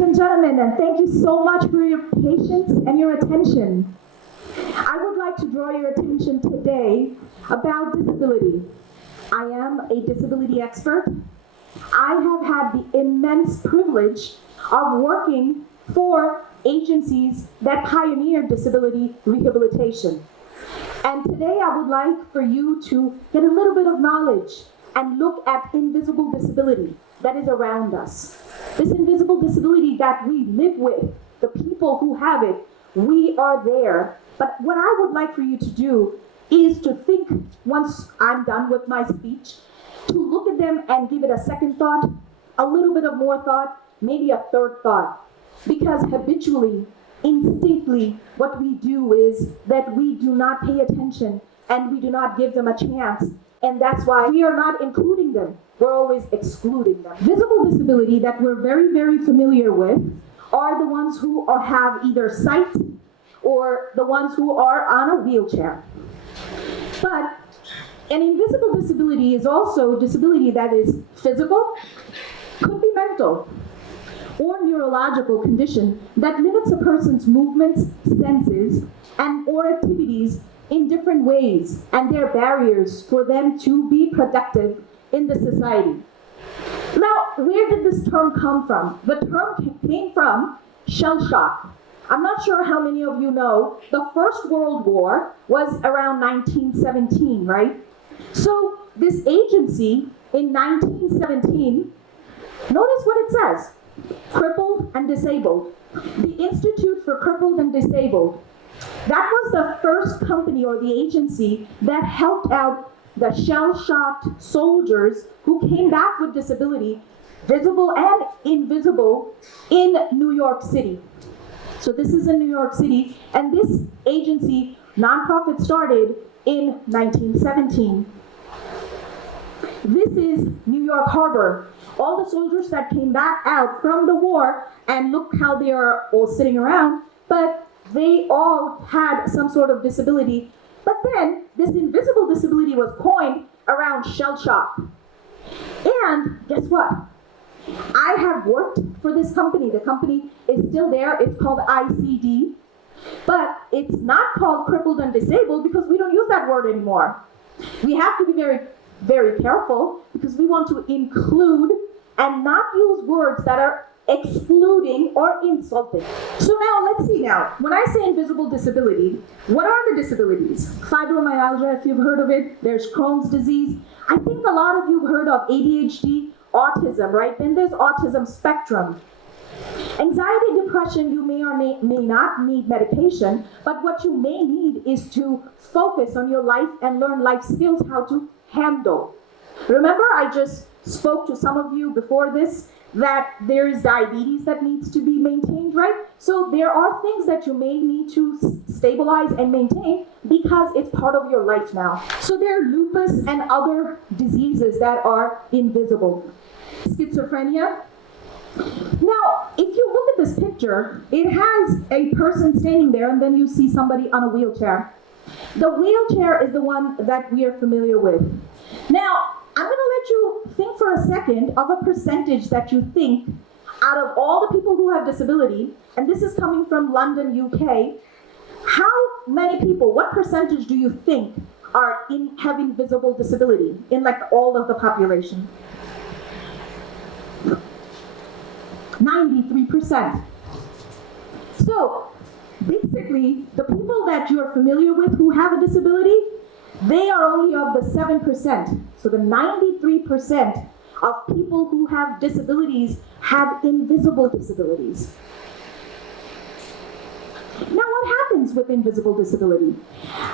Ladies and gentlemen, and thank you so much for your patience and your attention. I would like to draw your attention today about disability. I am a disability expert. I have had the immense privilege of working for agencies that pioneer disability rehabilitation. And today I would like for you to get a little bit of knowledge and look at invisible disability that is around us. This invisible disability that we live with, the people who have it, we are there. But what I would like for you to do is to think, once I'm done with my speech, to look at them and give it a second thought, a little bit of more thought, maybe a third thought. Because habitually, instinctively, what we do is that we do not pay attention and we do not give them a chance. And that's why we are not including them. We're always excluding them. Visible disability that we're very, very familiar with are the ones who have either sight or the ones who are on a wheelchair. But an invisible disability is also disability that is physical, could be mental, or neurological condition that limits a person's movements, senses, and or activities in different ways, and they're barriers for them to be productive in the society. Now, where did this term come from? The term came from shell shock. I'm not sure how many of you know, the First World War was around 1917, right? So this agency in 1917, notice what it says, crippled and disabled. The Institute for Crippled and Disabled. That was the first company or the agency that helped out the shell-shocked soldiers who came back with disability, visible and invisible, in New York City. So this is in New York City, and this agency, nonprofit, started in 1917. This is New York Harbor. All the soldiers that came back out from the war, and look how they are all sitting around, but they all had some sort of disability. But then this invisible disability was coined around shell shock. And guess what? I have worked for this company. The company is still there. It's called ICD. But it's not called crippled and disabled because we don't use that word anymore. We have to be very, very careful because we want to include and not use words that are excluding or insulting. So now, let's see now. When I say invisible disability, what are the disabilities? Fibromyalgia, if you've heard of it. There's Crohn's disease. I think a lot of you have heard of ADHD, autism, right? Then there's autism spectrum. Anxiety, depression, you may or may not need medication, but what you may need is to focus on your life and learn life skills, how to handle. Remember, I just spoke to some of you before this that there is diabetes that needs to be maintained, right? So there are things that you may need to stabilize and maintain because it's part of your life now. So there are lupus and other diseases that are invisible. Schizophrenia. Now, if you look at this picture, it has a person standing there and then you see somebody on a wheelchair. The wheelchair is the one that we are familiar with. Now, I'm going to let you think for a second of a percentage that you think out of all the people who have disability, and this is coming from London, UK, how many people, what percentage do you think have invisible disability in like all of the population? 93%. So basically, the people that you're familiar with who have a disability, they are only of the 7%. So the 93% of people who have disabilities have invisible disabilities. Now, what happens with invisible disability?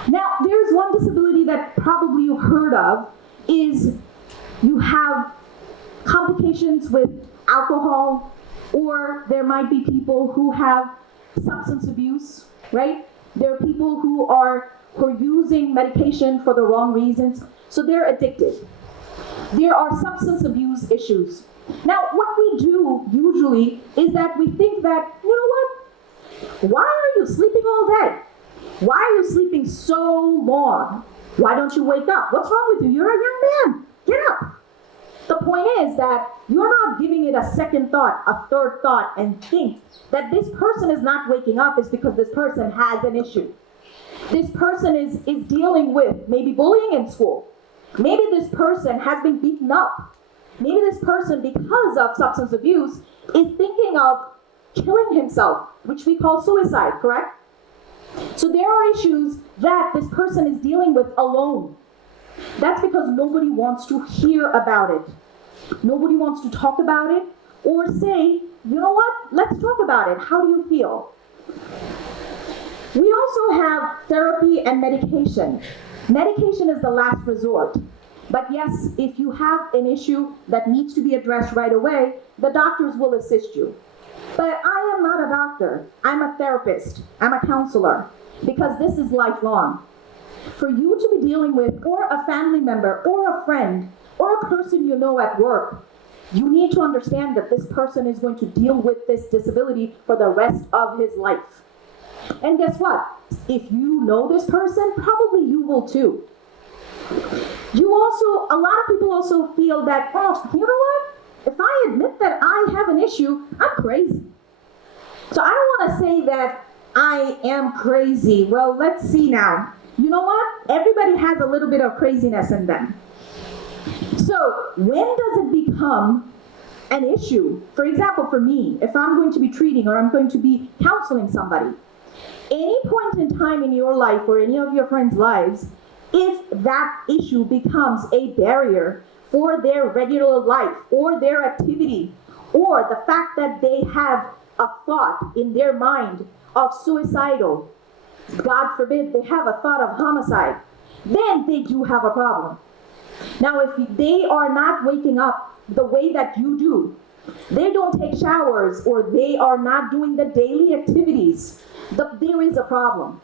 Now, there's one disability that probably you've heard of, is you have complications with alcohol, or there might be people who have substance abuse, right? There are people who are using medication for the wrong reasons, so they're addicted. There are substance abuse issues. Now, what we do usually is that we think that, you know what? Why are you sleeping all day? Why are you sleeping so long? Why don't you wake up? What's wrong with you? You're a young man. Get up. The point is that you're not giving it a second thought, a third thought, and think that this person is not waking up is because this person has an issue. This person is dealing with maybe bullying in school. Maybe this person has been beaten up. Maybe this person, because of substance abuse, is thinking of killing himself, which we call suicide, correct? So there are issues that this person is dealing with alone. That's because nobody wants to hear about it. Nobody wants to talk about it or say, you know what, let's talk about it. How do you feel? We also have therapy and medication. Medication is the last resort. But yes, if you have an issue that needs to be addressed right away, the doctors will assist you. But I am not a doctor. I'm a therapist. I'm a counselor, because this is lifelong. For you to be dealing with, or a family member, or a friend, or a person you know at work, you need to understand that this person is going to deal with this disability for the rest of his life. And guess what? If you know this person, probably you will too. A lot of people also feel that, oh, you know what? If I admit that I have an issue, I'm crazy. So I don't want to say that I am crazy. Well, let's see now. You know what? Everybody has a little bit of craziness in them. So when does it become an issue? For example, for me, if I'm going to be treating or I'm going to be counseling somebody, any point in time in your life or any of your friends' lives, if that issue becomes a barrier for their regular life or their activity, or the fact that they have a thought in their mind of suicidal, God forbid they have a thought of homicide, then they do have a problem. Now, if they are not waking up the way that you do, they don't take showers, or they are not doing the daily activities, there is a problem.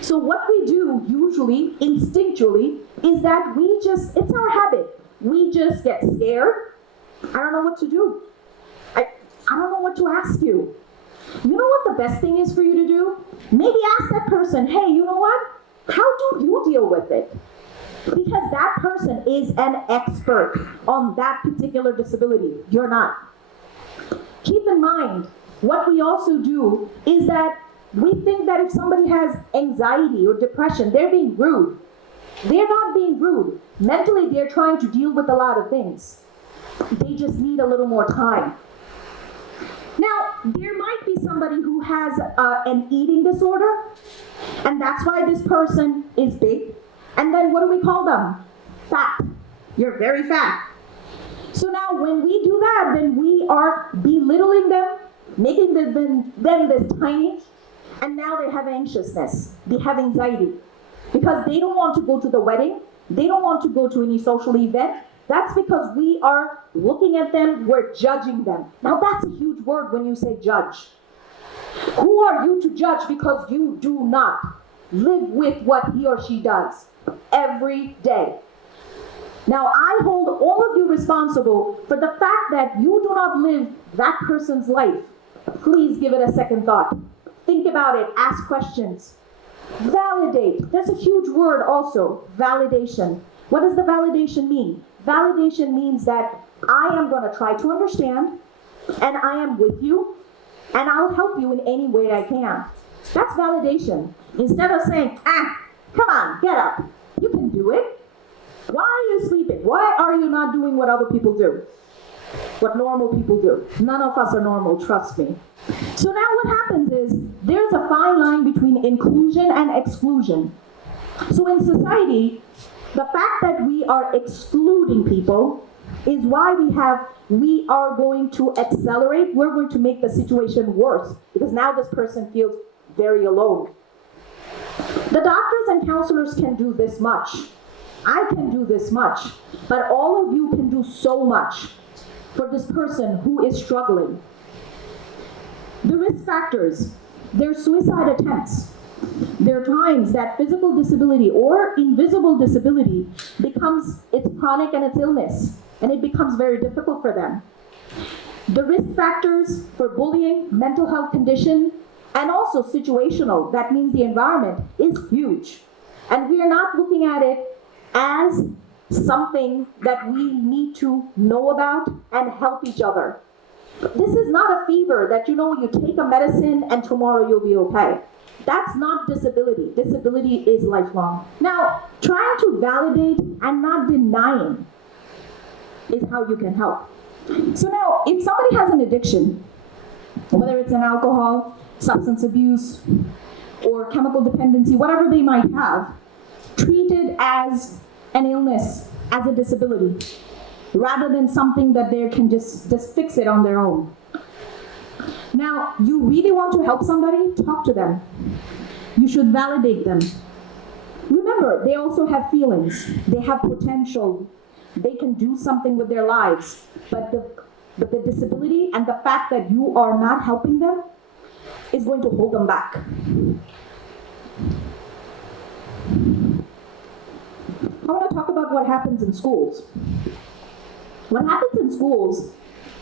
So what we do usually, instinctually, is that it's our habit. We just get scared. I don't know what to do. I don't know what to ask you. You know what the best thing is for you to do? Maybe ask that person, hey, you know what? How do you deal with it? Because that person is an expert on that particular disability. You're not. Keep in mind, what we also do is that we think that if somebody has anxiety or depression, they're being rude. They're not being rude. Mentally, they're trying to deal with a lot of things. They just need a little more time. Now, there might be somebody who has an eating disorder, and that's why this person is big. And then what do we call them? Fat. You're very fat. So now when we do that, then we are belittling them, making them this tiny, and now they have anxiousness, they have anxiety, because they don't want to go to the wedding, they don't want to go to any social event. That's because we are looking at them, we're judging them. Now that's a huge word when you say judge. Who are you to judge, because you do not live with what he or she does every day? Now I hold all of you responsible for the fact that you do not live that person's life. Please give it a second thought. Think about it, ask questions. Validate. That's a huge word also, validation. What does the validation mean? Validation means that I am going to try to understand, and I am with you, and I'll help you in any way I can. That's validation. Instead of saying, come on, get up. You can do it. Why are you sleeping? Why are you not doing what other people do? What normal people do. None of us are normal, trust me. So now what happens is, there's a fine line between inclusion and exclusion. So in society, the fact that we are excluding people is why we are going to accelerate, we're going to make the situation worse, because now this person feels very alone. The doctors and counselors can do this much. I can do this much, but all of you can do so much for this person who is struggling. The risk factors, their suicide attempts. There are times that physical disability or invisible disability it's chronic and it's illness, and it becomes very difficult for them. The risk factors for bullying, mental health condition, and also situational, that means the environment, is huge. And we are not looking at it as something that we need to know about and help each other. This is not a fever that you take a medicine and tomorrow you'll be okay. That's not disability. Disability is lifelong. Now, trying to validate and not denying is how you can help. So now, if somebody has an addiction, whether it's an alcohol, substance abuse, or chemical dependency, whatever they might have, treat it as an illness, as a disability, rather than something that they can just fix it on their own. Now, you really want to help somebody? Talk to them. You should validate them. Remember, they also have feelings. They have potential. They can do something with their lives. But the disability and the fact that you are not helping them is going to hold them back. I want to talk about what happens in schools. What happens in schools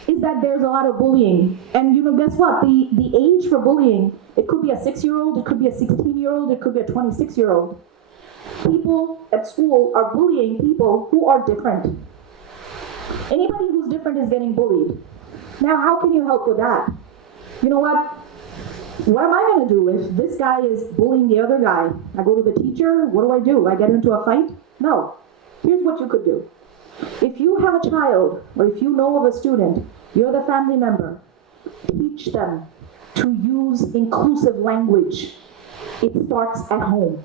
is that there's a lot of bullying. And guess what? The age for bullying, it could be a 6-year-old, it could be a 16-year-old, it could be a 26-year-old. People at school are bullying people who are different. Anybody who's different is getting bullied. Now, how can you help with that? You know what? What am I going to do if this guy is bullying the other guy? I go to the teacher, what do? I get into a fight? No. Here's what you could do. If you have a child, or if you know of a student, you're the family member, teach them to use inclusive language. It starts at home.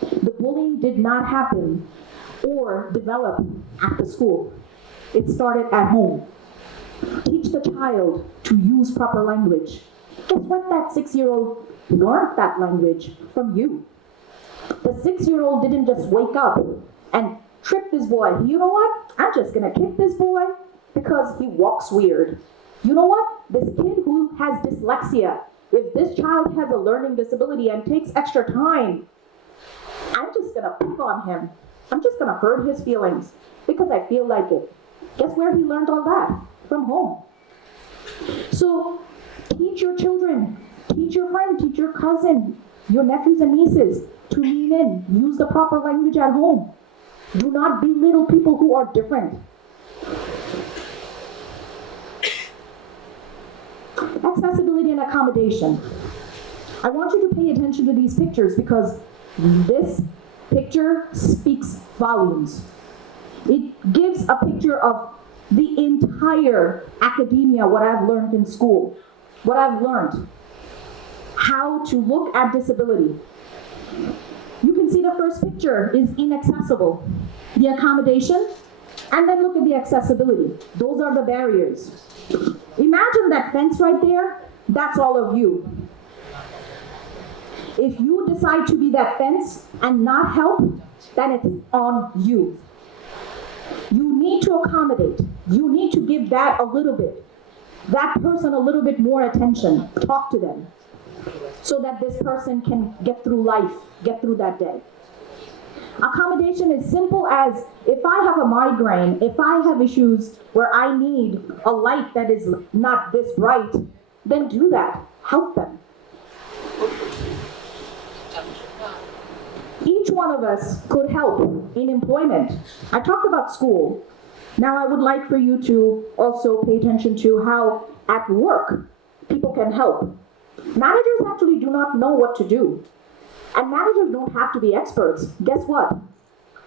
The bullying did not happen or develop at the school. It started at home. Teach the child to use proper language. Guess what? That 6-year-old learned that language from you. The 6-year-old didn't just wake up and trip this boy. You know what? I'm just going to kick this boy because he walks weird. You know what? This kid who has dyslexia, if this child has a learning disability and takes extra time, I'm just going to pick on him. I'm just going to hurt his feelings because I feel like it. Guess where he learned all that? From home. So teach your children, teach your friend, teach your cousin, your nephews and nieces to lean in. Use the proper language at home. Do not belittle people who are different. Accessibility and accommodation. I want you to pay attention to these pictures because this picture speaks volumes. It gives a picture of the entire academia, what I've learned in school, what I've learned, how to look at disability. You can see the first picture is inaccessible, the accommodation, and then look at the accessibility. Those are the barriers. Imagine that fence right there, that's all of you. If you decide to be that fence and not help, then it's on you. You need to accommodate. You need to give that a little bit, that person a little bit more attention. Talk to them so that this person can get through life, get through that day. Accommodation is simple as if I have a migraine, if I have issues where I need a light that is not this bright, then do that. Help them. Each one of us could help in employment. I talked about school. Now I would like for you to also pay attention to how at work people can help. Managers actually do not know what to do. And managers don't have to be experts. Guess what?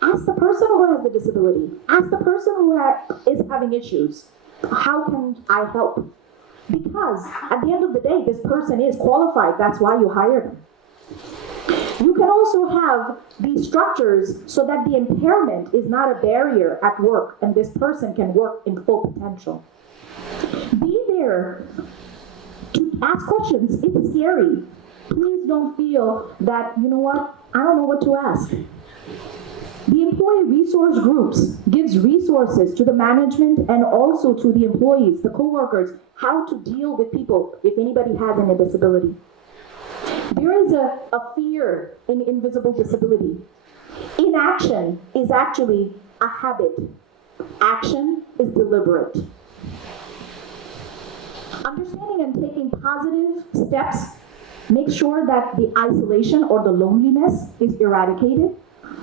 Ask the person who has the disability. Ask the person who is having issues. How can I help? Because at the end of the day, this person is qualified. That's why you hired them. You can also have these structures so that the impairment is not a barrier at work and this person can work in full potential. Be there to ask questions. It's scary. Please don't feel that, you know what, I don't know what to ask. The employee resource groups gives resources to the management and also to the employees, the co-workers, how to deal with people if anybody has any disability. There is a fear in invisible disability. Inaction is actually a habit. Action is deliberate. Understanding and taking positive steps make sure that the isolation or the loneliness is eradicated.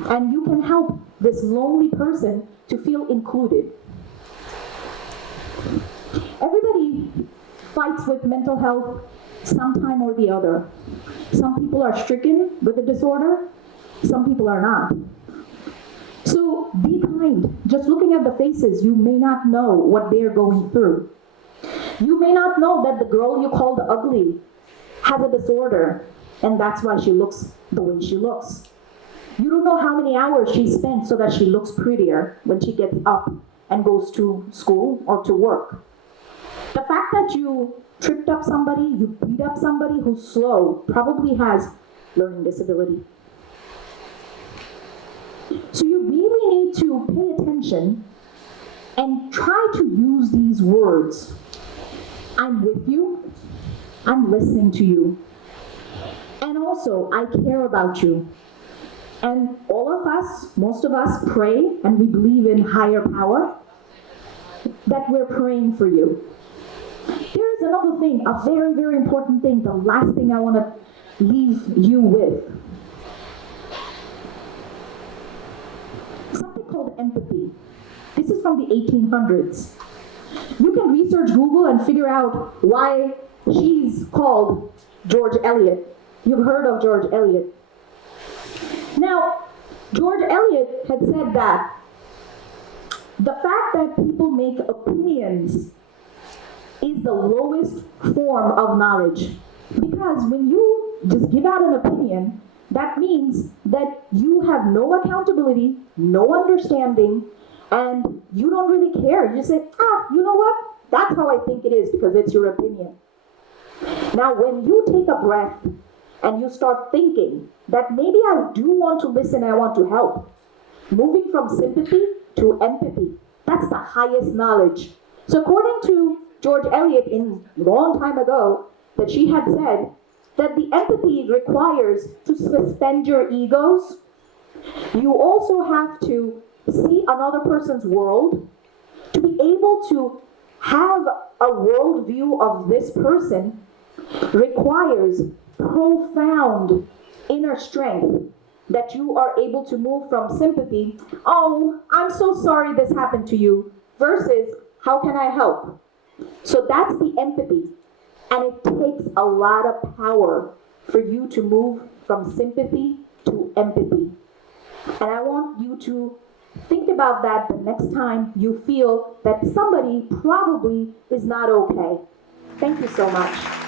And you can help this lonely person to feel included. Everybody fights with mental health sometime or the other. Some people are stricken with a disorder, some people are not. So be kind. Just looking at the faces, you may not know what they're going through. You may not know that the girl you called ugly has a disorder, and that's why she looks the way she looks. You don't know how many hours she spent so that she looks prettier when she gets up and goes to school or to work. The fact that you tripped up somebody, you beat up somebody who's slow, probably has learning disability. So you really need to pay attention and try to use these words. I'm with you, I'm listening to you, and also I care about you. And all of us, most of us pray, and we believe in higher power, that we're praying for you. There is another thing, a very, very important thing, the last thing I want to leave you with. Something called empathy. This is from the 1800s. You can research Google and figure out why she's called George Eliot. You've heard of George Eliot. Now, George Eliot had said that the fact that people make opinions is the lowest form of knowledge. Because when you just give out an opinion, that means that you have no accountability, no understanding, and you don't really care. You just say, you know what? That's how I think it is because it's your opinion. Now, when you take a breath and you start thinking that maybe I do want to listen, I want to help, moving from sympathy to empathy, that's the highest knowledge. So according to George Eliot in a long time ago, that she had said that the empathy requires to suspend your egos. You also have to see another person's world, to be able to have a worldview of this person requires profound inner strength that you are able to move from sympathy, oh, I'm so sorry this happened to you, versus how can I help? So that's the empathy. And it takes a lot of power for you to move from sympathy to empathy. And I want you to think about that the next time you feel that somebody probably is not okay. Thank you so much.